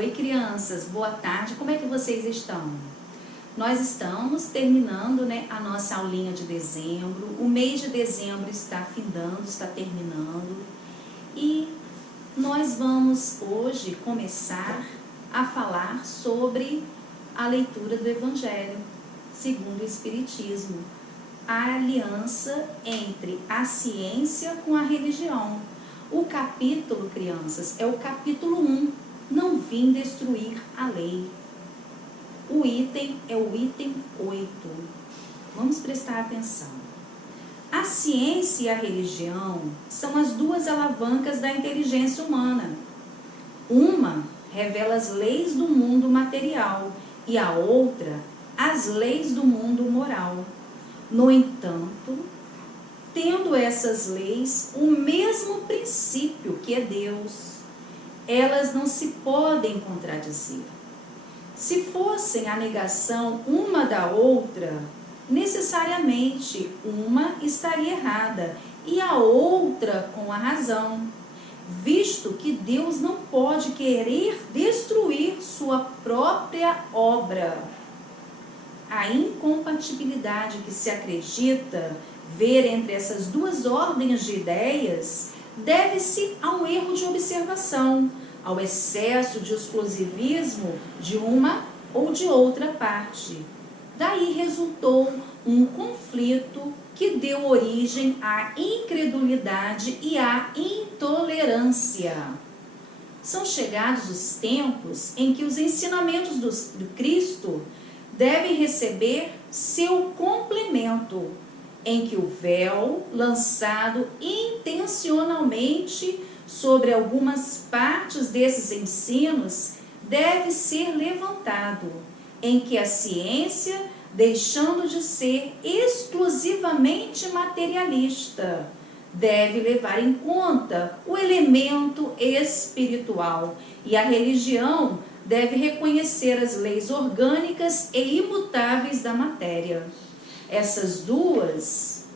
Oi, crianças, boa tarde, como é que vocês estão? Nós estamos terminando, a nossa aulinha de dezembro. O mês de dezembro está findando, está terminando. E nós vamos hoje começar a falar sobre a leitura do Evangelho segundo o Espiritismo. A aliança entre a ciência com a religião. O capítulo, crianças, é o capítulo 1. Não vim destruir a lei. O item é o item 8. Vamos prestar atenção. A ciência e a religião são as duas alavancas da inteligência humana. Uma revela as leis do mundo material e a outra as leis do mundo moral. No entanto, tendo essas leis o mesmo princípio que é Deus, elas não se podem contradizer. Se fossem a negação uma da outra, necessariamente uma estaria errada e a outra com a razão, visto que Deus não pode querer destruir sua própria obra. A incompatibilidade que se acredita ver entre essas duas ordens de ideias deve-se a um erro de observação, ao excesso de exclusivismo de uma ou de outra parte. Daí resultou um conflito que deu origem à incredulidade e à intolerância. São chegados os tempos em que os ensinamentos do Cristo devem receber seu complemento, em que o véu lançado intencionalmente sobre algumas partes desses ensinos deve ser levantado, em que a ciência, deixando de ser exclusivamente materialista, deve levar em conta o elemento espiritual e a religião deve reconhecer as leis orgânicas e imutáveis da matéria. Essas duas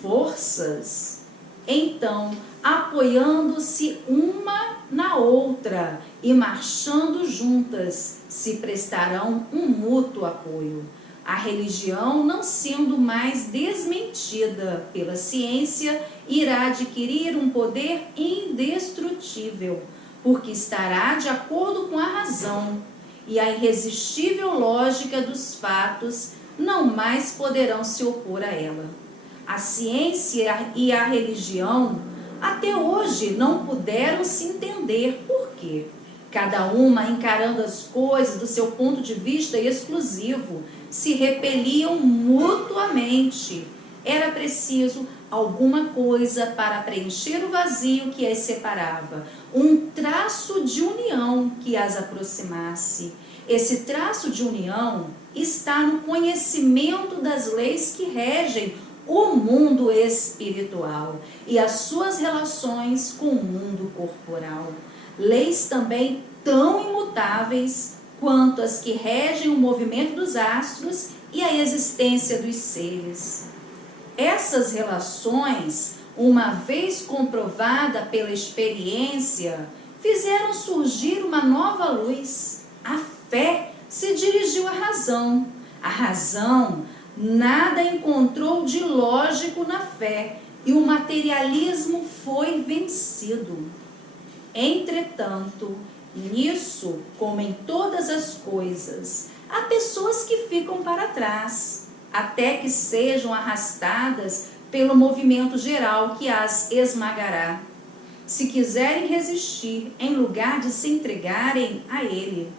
forças, então, apoiando-se uma na outra e marchando juntas, se prestarão um mútuo apoio. A religião, não sendo mais desmentida pela ciência, irá adquirir um poder indestrutível, porque estará de acordo com a razão, e a irresistível lógica dos não mais poderão se opor a ela. A ciência e a religião até hoje não puderam se entender. Por quê? Cada uma encarando as coisas do seu ponto de vista exclusivo, se repeliam mutuamente. Era preciso alguma coisa para preencher o vazio que as separava, um traço de união que as aproximasse. Esse traço de união está no conhecimento das leis que regem o mundo espiritual e as suas relações com o mundo corporal. Leis também tão imutáveis quanto as que regem o movimento dos astros e a existência dos seres. Essas relações, uma vez comprovada pela experiência, fizeram surgir uma nova luz. A fé se dirigiu à razão. A razão nada encontrou de lógico na fé e o materialismo foi vencido. Entretanto, nisso, como em todas as coisas, há pessoas que ficam para trás, até que sejam arrastadas pelo movimento geral que as esmagará. Se quiserem resistir, em lugar de se entregarem a ele.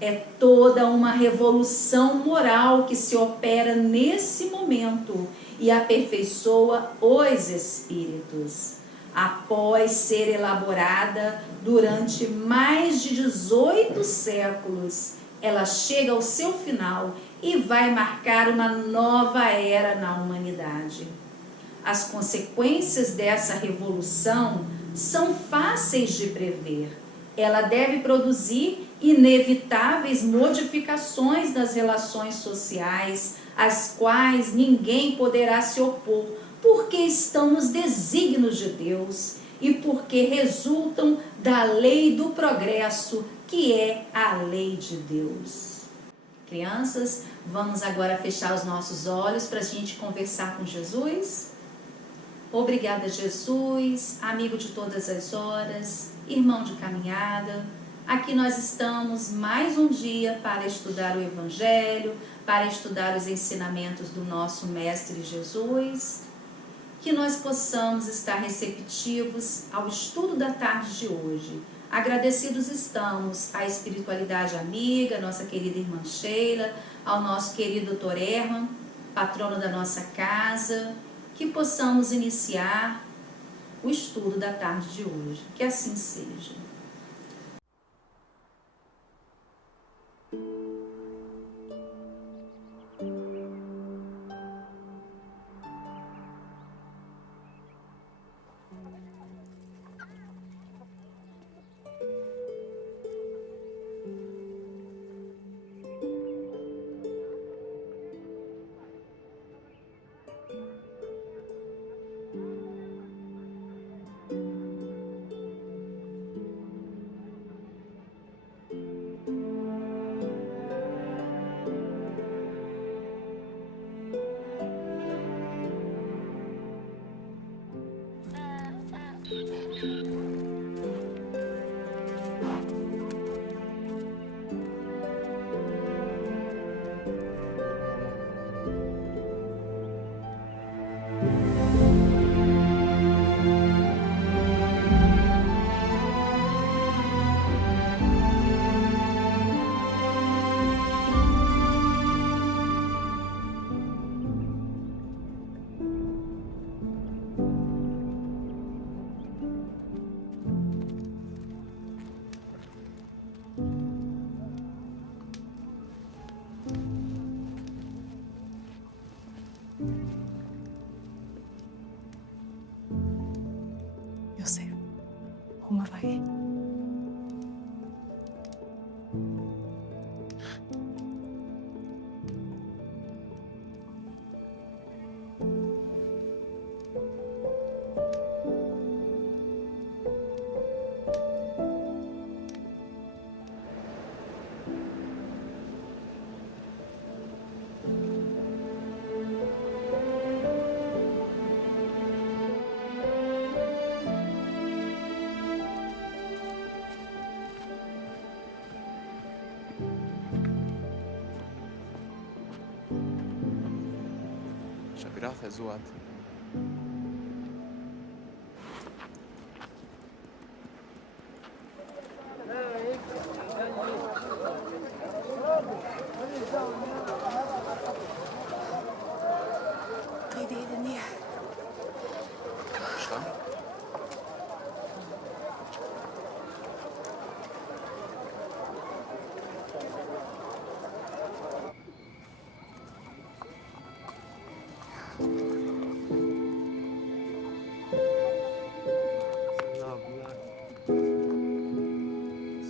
É toda uma revolução moral que se opera nesse momento e aperfeiçoa os espíritos. Após ser elaborada durante mais de 18 séculos, ela chega ao seu final e vai marcar uma nova era na humanidade. As consequências dessa revolução são fáceis de prever. Ela deve produzir inevitáveis modificações das relações sociais, às quais ninguém poderá se opor, porque estão nos desígnios de Deus e porque resultam da lei do progresso, que que é a lei de Deus. Crianças, vamos agora fechar os nossos olhos para a gente conversar com Jesus. Obrigada, Jesus, amigo de todas as horas, irmão de caminhada. Aqui nós estamos mais um dia para estudar o Evangelho, para estudar os ensinamentos do nosso Mestre Jesus. Que nós possamos estar receptivos ao estudo da tarde de hoje. Agradecidos estamos à espiritualidade amiga, nossa querida irmã Sheila, ao nosso querido Dr. Herman, patrono da nossa casa, que possamos iniciar o estudo da tarde de hoje. Que assim seja. Yosef, humaway. شبيرات زوات قيدي إذني. شلون؟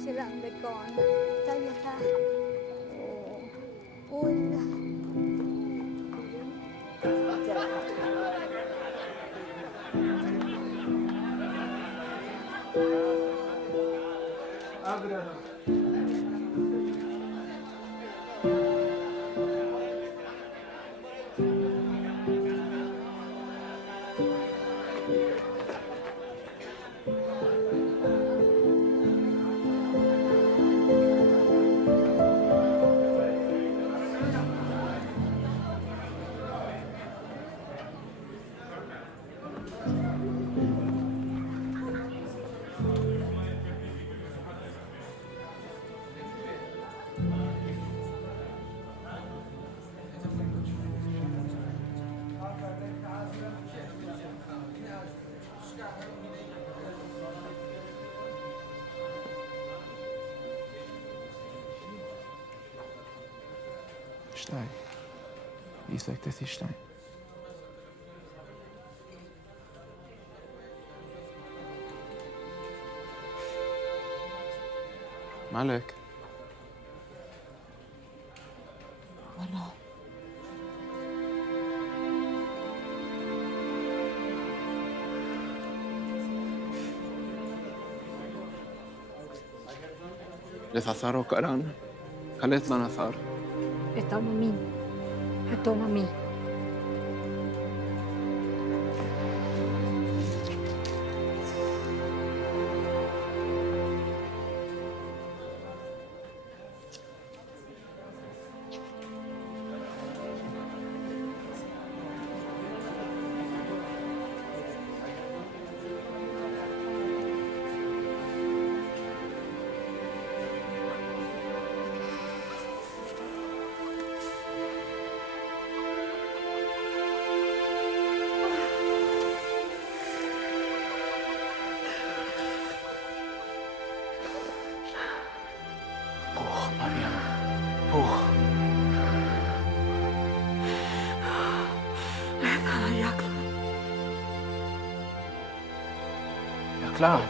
Sila ang dekon. Tayo ka. Ul. شتاي يساك تثي شتاي مالك والله لثثر وكأران خليت لنا ثار Ito mami. Ito mami. بوخ مريم بوخ يا كلاد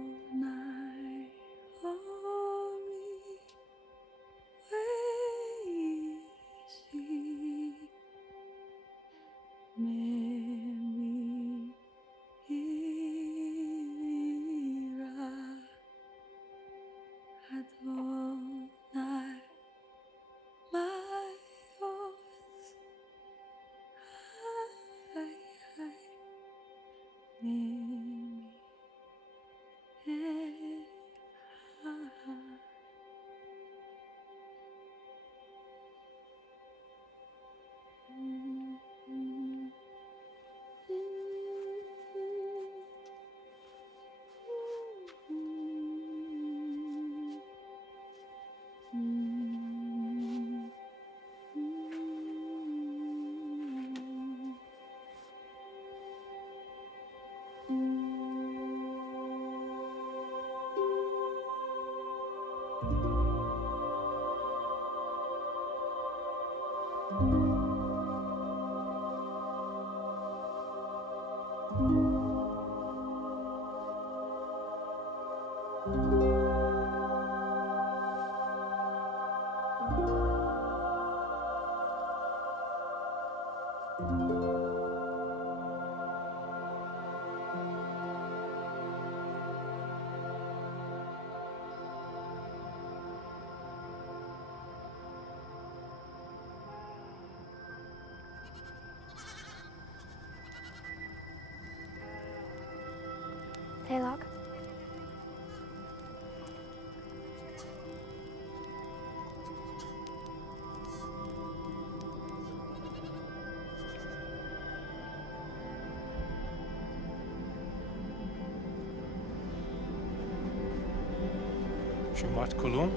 Adonai, Ori, Weishi, Memi, Ira, Adonai, my oath, Nemi, Taylor. Shumat Kulum.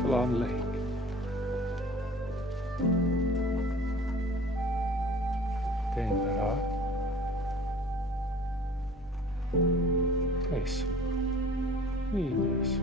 Salam Lake. Denver'a. Teisu. Viimesu.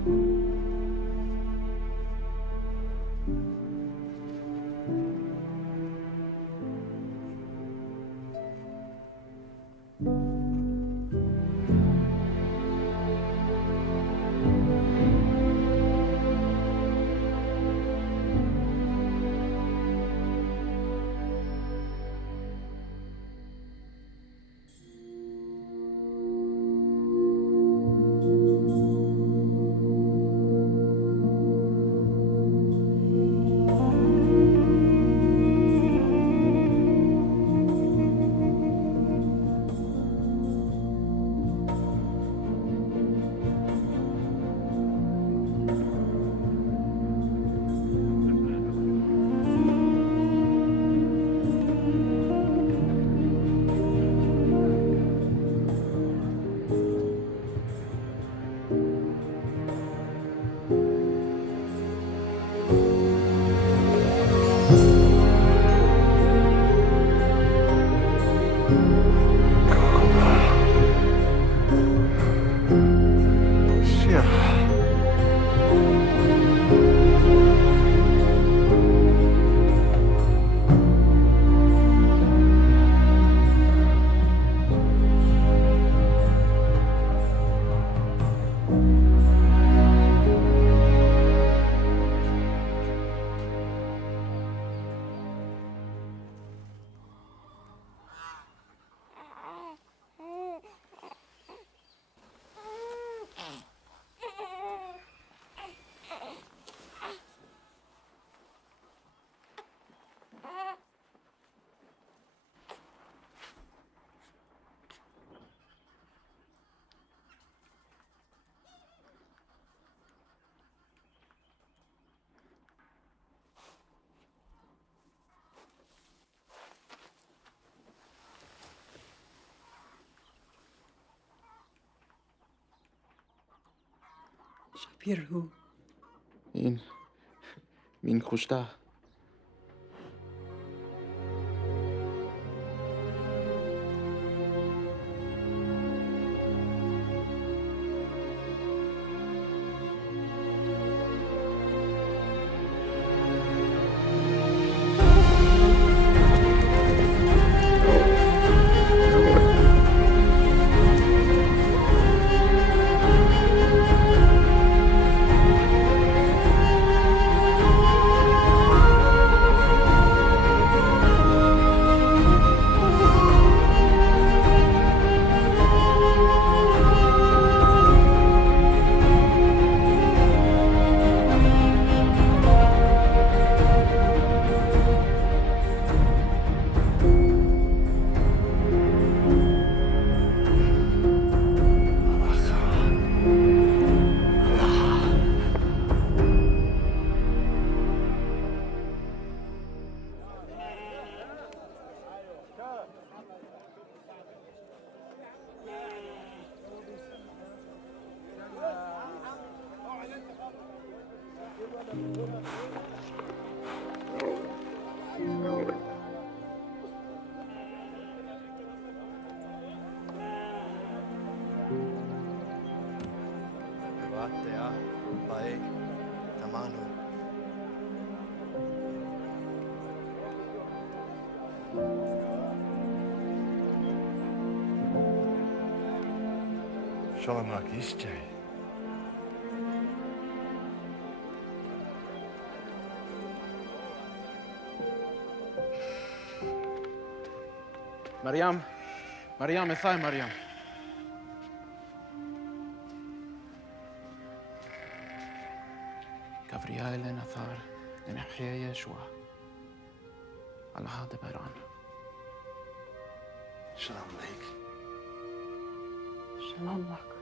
Shapiru. Min khushda. Shalom Isjay. مريم مريم ازاي مريم كبرياء نثار لنحيا يشوع على هذا بران Shalom Lake. Shalom lak.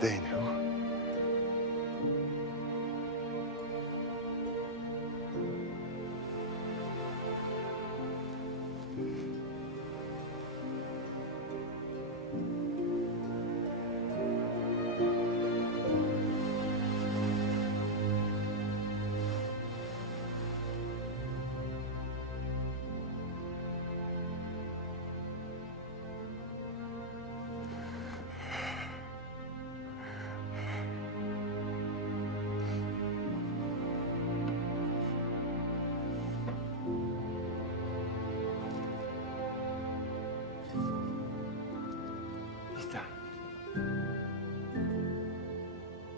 Daniel. Ita.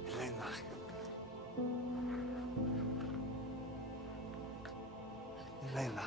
Elena. Elena.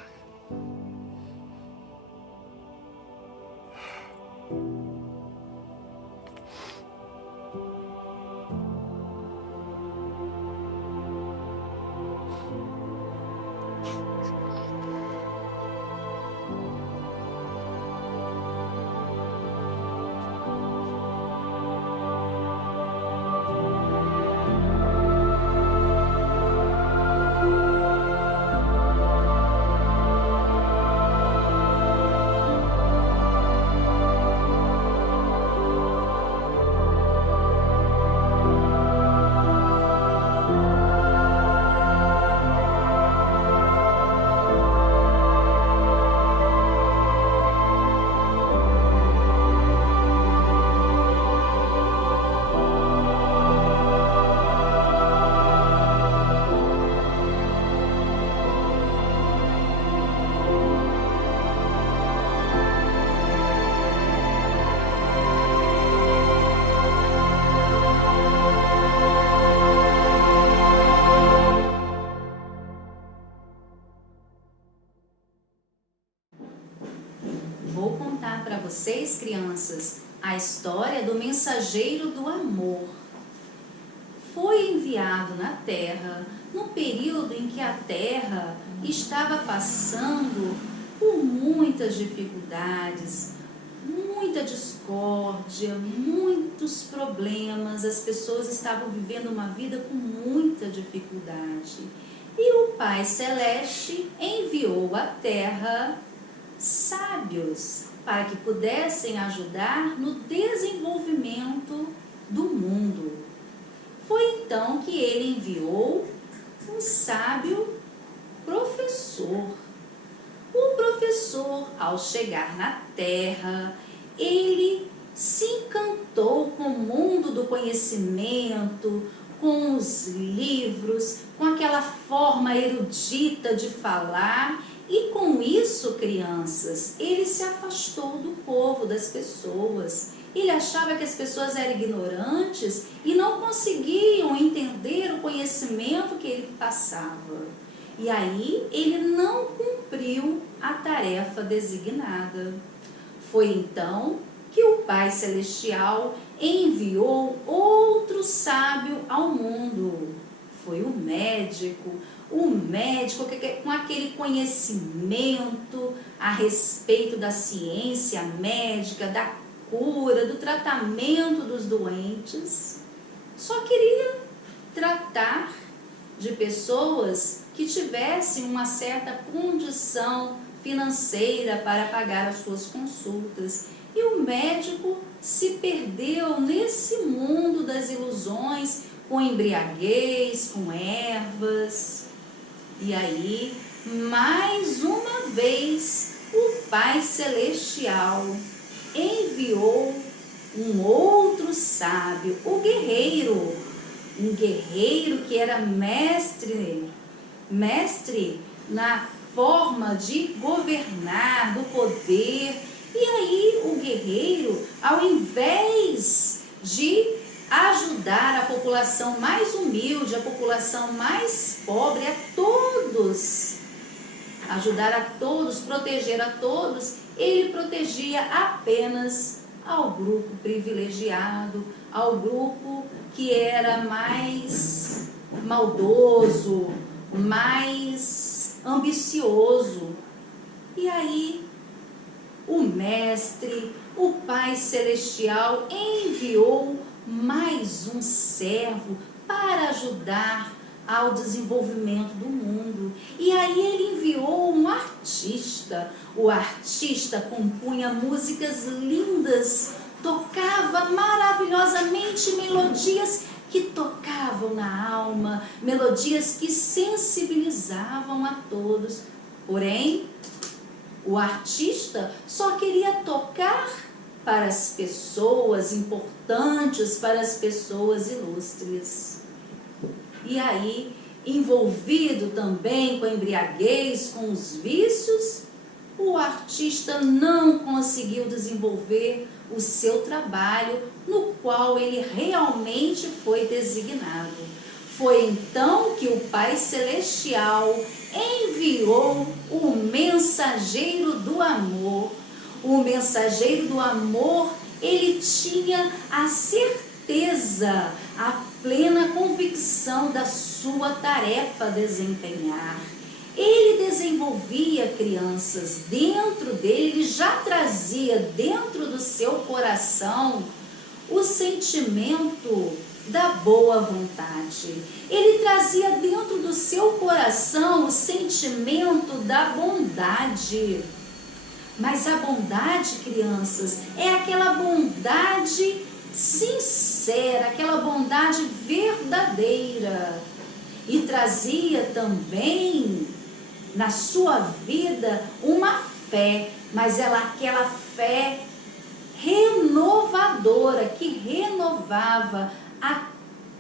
Vou contar para vocês, crianças, a história do mensageiro do amor. Foi enviado na Terra no período em que a Terra estava passando por muitas dificuldades, muita discórdia, muitos problemas. As pessoas estavam vivendo uma vida com muita dificuldade. E o Pai Celeste enviou à Terra sábios para que pudessem ajudar no desenvolvimento do mundo. Foi então que ele enviou um sábio professor. O professor, ao chegar na Terra, ele se encantou com o mundo do conhecimento, com os livros, com aquela forma erudita de falar. E com isso, crianças, ele se afastou do povo, das pessoas. Ele achava que as pessoas eram ignorantes e não conseguiam entender o conhecimento que ele passava. E aí ele não cumpriu a tarefa designada. Foi então que o Pai Celestial enviou outro sábio ao mundo. Foi o médico com aquele conhecimento a respeito da ciência médica, da cura, do tratamento dos doentes. Só queria tratar de pessoas que tivessem uma certa condição financeira para pagar as suas consultas. E o médico se perdeu nesse mundo das ilusões, com embriaguez, com ervas. E aí, mais uma vez, o Pai Celestial enviou um outro sábio, o guerreiro. um guerreiro que era mestre na forma de governar, do poder. E aí o guerreiro, ao invés de ajudar a população mais humilde, a população mais pobre, a todos, ajudar a todos, proteger a todos, ele protegia apenas ao grupo privilegiado, ao grupo que era mais maldoso, mais ambicioso. E aí o mestre, o Pai Celestial, enviou mais um servo para ajudar ao desenvolvimento do mundo. E aí ele enviou um artista. O artista compunha músicas lindas, tocava maravilhosamente melodias que tocavam na alma, melodias que sensibilizavam a todos. Porém, o artista só queria tocar para as pessoas importantes, para as pessoas ilustres. E aí, envolvido também com a embriaguez, com os vícios, o artista não conseguiu desenvolver o seu trabalho no qual ele realmente foi designado. Foi então que o Pai Celestial enviou o mensageiro do amor. O mensageiro do amor, ele tinha a certeza, a plena convicção da sua tarefa a desempenhar. Ele desenvolvia crianças dentro dele, ele já trazia dentro do seu coração o sentimento da boa vontade. Ele trazia dentro do seu coração o sentimento da bondade. Mas a bondade, crianças, é aquela bondade sincera, aquela bondade verdadeira. E trazia também na sua vida uma fé, mas aquela fé renovadora, que renovava a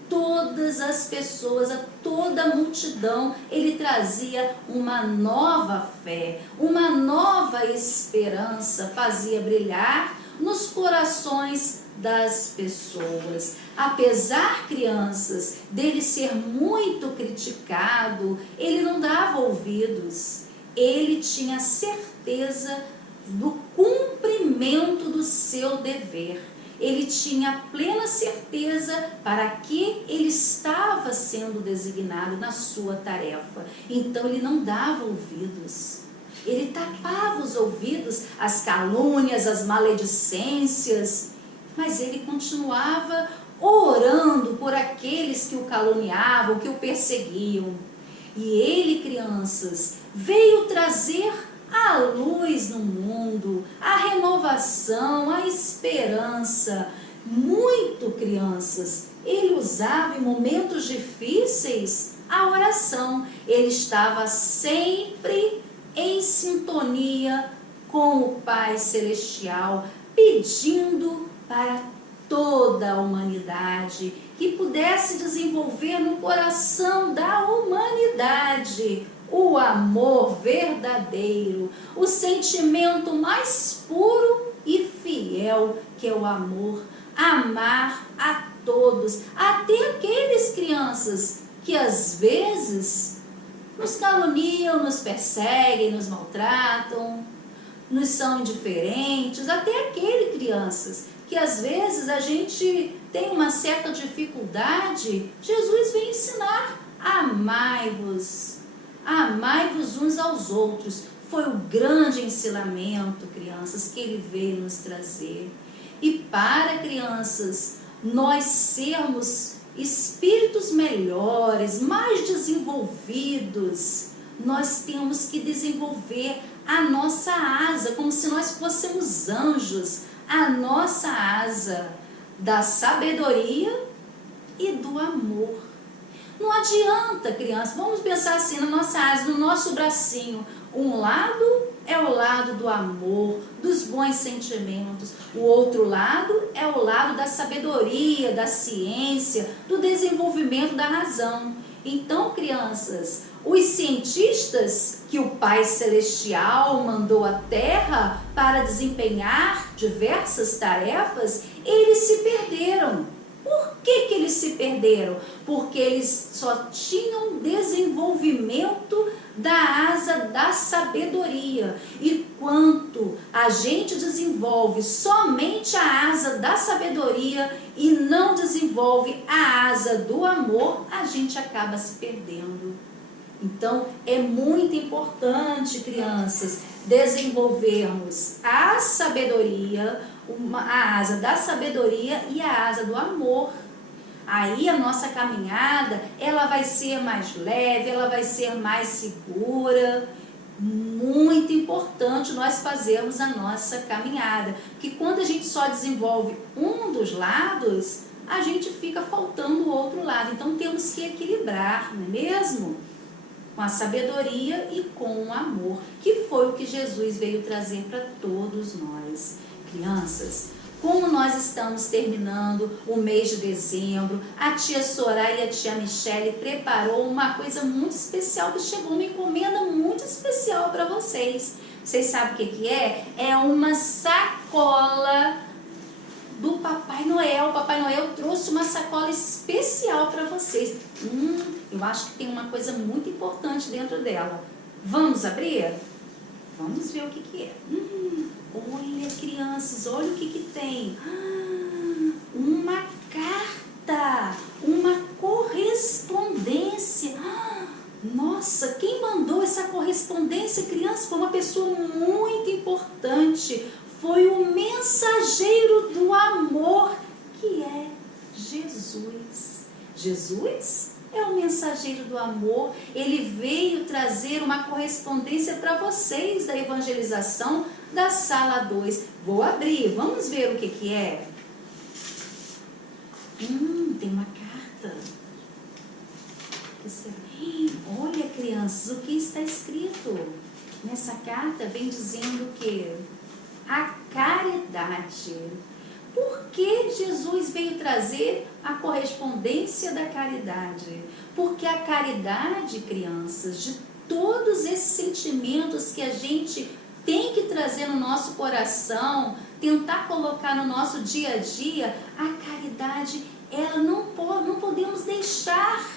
todas as pessoas, a toda a multidão. Ele trazia uma nova fé, uma nova esperança, fazia brilhar nos corações das pessoas. Apesar, crianças, dele ser muito criticado, ele não dava ouvidos. Ele tinha certeza do cumprimento do seu dever. Ele tinha plena certeza para que ele estava sendo designado na sua tarefa. Então ele não dava ouvidos. Ele tapava os ouvidos às calúnias, às maledicências, mas ele continuava orando por aqueles que o caluniavam, que o perseguiam. E ele, crianças, veio trazer a luz no mundo, a renovação, a esperança. Muito, crianças, ele usava em momentos difíceis a oração. Ele estava sempre em sintonia com o Pai Celestial, pedindo para toda a humanidade que pudesse desenvolver no coração da humanidade o amor verdadeiro, o sentimento mais puro e fiel, que é o amor. Amar a todos, até aqueles, crianças, que às vezes nos caluniam, nos perseguem, nos maltratam, nos são indiferentes, até aqueles, crianças, que às vezes a gente tem uma certa dificuldade. Jesus vem ensinar: amai-vos, amai-vos uns aos outros. Foi o grande ensinamento, crianças, que ele veio nos trazer. E para, crianças, nós sermos espíritos melhores, mais desenvolvidos, nós temos que desenvolver a nossa asa, como se nós fôssemos anjos, a nossa asa da sabedoria e do amor. Não adianta, criança, vamos pensar assim, na nossa asa, no nosso bracinho, um lado é o lado do amor, dos bons sentimentos. O outro lado é o lado da sabedoria, da ciência, do desenvolvimento da razão. Então, crianças, os cientistas que o Pai Celestial mandou à Terra para desempenhar diversas tarefas, eles se perderam. Por que eles se perderam? Porque eles só tinham desenvolvimento da asa da sabedoria. E quanto a gente desenvolve somente a asa da sabedoria e não desenvolve a asa do amor, a gente acaba se perdendo. Então, é muito importante, crianças, desenvolvermos a sabedoria, a asa da sabedoria e a asa do amor. Aí a nossa caminhada, ela vai ser mais leve, ela vai ser mais segura. Muito importante nós fazermos a nossa caminhada, porque quando a gente só desenvolve um dos lados, a gente fica faltando o outro lado. Então temos que equilibrar, não é mesmo? Com a sabedoria e com o amor, que foi o que Jesus veio trazer para todos nós. Crianças, como nós estamos terminando o mês de dezembro, a tia Soraya e a tia Michele preparou uma coisa muito especial, que chegou uma encomenda muito especial para vocês. Vocês sabem o que é? É uma sacola do Papai Noel. O Papai Noel trouxe uma sacola especial para vocês. Eu acho que tem uma coisa muito importante dentro dela. Vamos abrir? Vamos ver o que é. Olha, crianças, olha o que tem. Uma carta, uma correspondência. Nossa, quem mandou essa correspondência, criança, foi uma pessoa muito importante. Foi o mensageiro do amor, que é Jesus. Jesus é o mensageiro do amor. Ele veio trazer uma correspondência para vocês da evangelização da sala 2. Vou abrir, vamos ver o que é. Tem uma carta. Olha, crianças, o que está escrito? Nessa carta vem dizendo que a caridade. Por que Jesus veio trazer a correspondência da caridade? Porque a caridade, crianças, de todos esses sentimentos que a gente tem que trazer no nosso coração, tentar colocar no nosso dia a dia, a caridade, ela não podemos deixar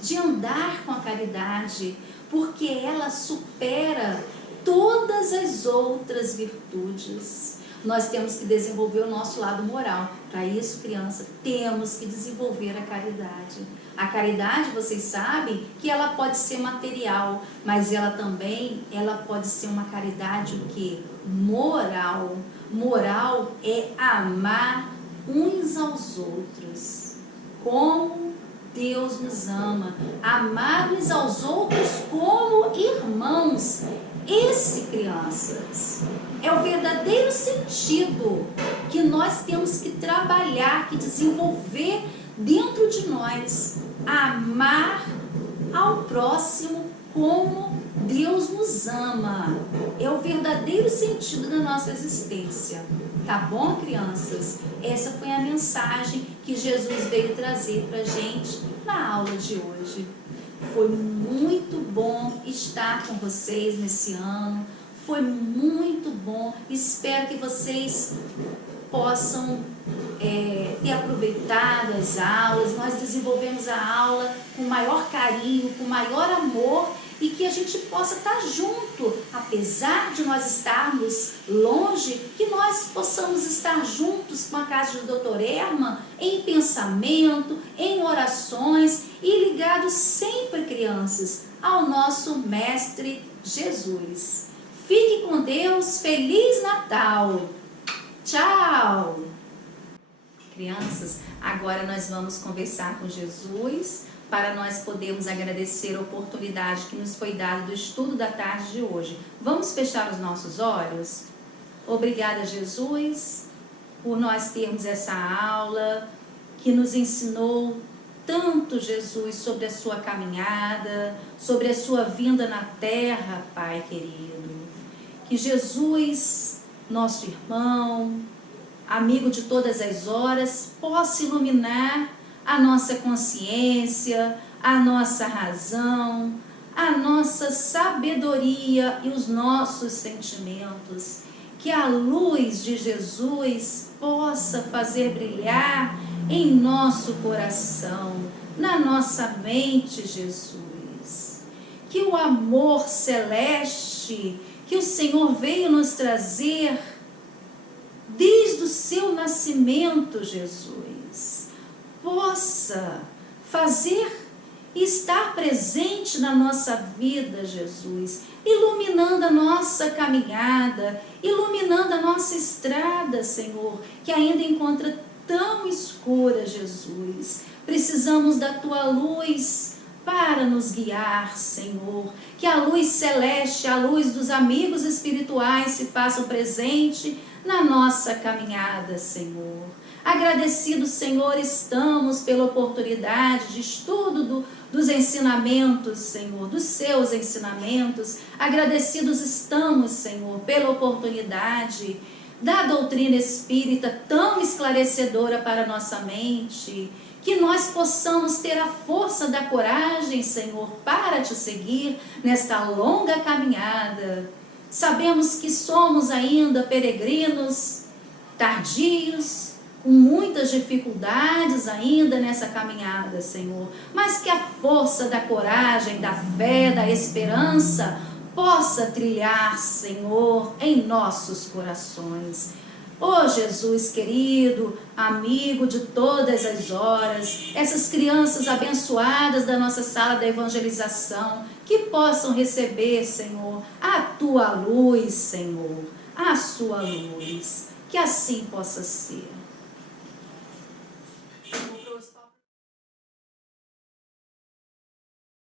de andar com a caridade, porque ela supera todas as outras virtudes. Nós temos que desenvolver o nosso lado moral. Para isso, criança, temos que desenvolver a caridade. A caridade, vocês sabem que ela pode ser material, mas ela também pode ser uma caridade o quê? Moral. Moral é amar uns aos outros, como Deus nos ama. Amar uns aos outros como irmãos. Esse, crianças, é o verdadeiro sentido que nós temos que trabalhar, que desenvolver dentro de nós. Amar ao próximo como Deus nos ama. É o verdadeiro sentido da nossa existência. Tá bom, crianças? Essa foi a mensagem que Jesus veio trazer para a gente na aula de hoje. Foi muito bom estar com vocês nesse ano. Foi muito bom. Espero que vocês possam ter aproveitado as aulas. Nós desenvolvemos a aula com maior carinho, com maior amor, e que a gente possa estar junto, apesar de nós estarmos longe, que nós possamos estar juntos com a casa do Dr. Herman, em pensamento, em orações, e ligados sempre, crianças, ao nosso Mestre Jesus. Fique com Deus, Feliz Natal! Tchau! Crianças, agora nós vamos conversar com Jesus, para nós podermos agradecer a oportunidade que nos foi dada do estudo da tarde de hoje. Vamos fechar os nossos olhos? Obrigada, Jesus, por nós termos essa aula que nos ensinou tanto, Jesus, sobre a sua caminhada, sobre a sua vinda na terra, Pai querido. que Jesus, nosso irmão, amigo de todas as horas, possa iluminar a nossa consciência, a nossa razão, a nossa sabedoria e os nossos sentimentos. Que a luz de Jesus possa fazer brilhar em nosso coração, na nossa mente, Jesus. Que o amor celeste que o Senhor veio nos trazer desde o seu nascimento, Jesus, possa fazer e estar presente na nossa vida, Jesus, iluminando a nossa caminhada, iluminando a nossa estrada, Senhor, que ainda encontra tão escura, Jesus. Precisamos da tua luz para nos guiar, Senhor. Que a luz celeste, a luz dos amigos espirituais se façam presente na nossa caminhada, Senhor. Agradecidos, Senhor, estamos pela oportunidade de estudo dos ensinamentos, Senhor, dos seus ensinamentos. Agradecidos estamos, Senhor, pela oportunidade da doutrina espírita tão esclarecedora para a nossa mente. Que nós possamos ter a força da coragem, Senhor, para te seguir nesta longa caminhada. Sabemos que somos ainda peregrinos, tardios, com muitas dificuldades ainda nessa caminhada, Senhor, mas que a força da coragem, da fé, da esperança possa trilhar, Senhor, em nossos corações. Ó Jesus querido, amigo de todas as horas, essas crianças abençoadas da nossa sala da evangelização, que possam receber, Senhor, a tua luz, Senhor, a sua luz, que assim possa ser.